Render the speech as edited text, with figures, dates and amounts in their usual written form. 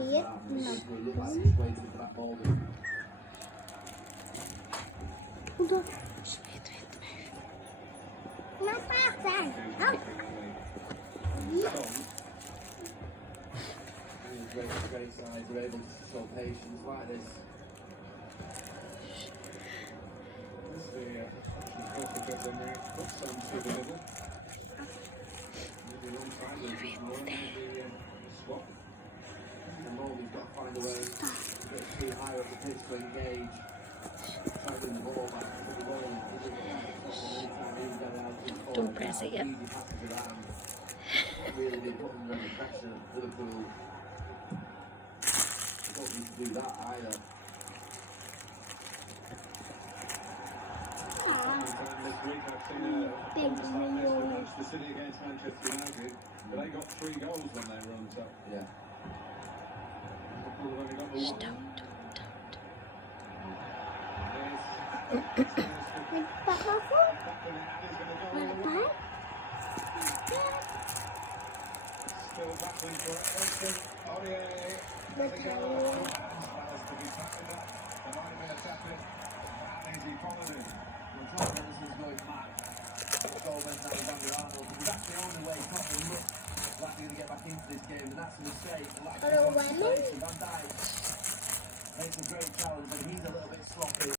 Bir, bu da. Ne yaparsın? Al. Great sides are able to show patience like this. The Moldy's got to find a way to get too high up the pitch to engage. Try to win the ball back. Put the ball in. Don't press it yet. Easy passes around. Not really be putting them under pressure. Liverpool don't need to do that either. This week I've seen a contest like this with Manchester City against Manchester United, but they got 3 goals when they run, so Yeah. Liverpool have only got the one. Don't. Nagpapasok? Matay? Still battling for it. Aurier, there they go. Spells to be tackling up. There might have been a tap-in. Easy followed him. Robertson's going mad. Gomez now Alexander Arnold. Because that's the only way Tottenham look like they're going to get back into this game, and that's a mistake. And that's Hello, Van Dijk makes a great challenge, and he's a little bit sloppy.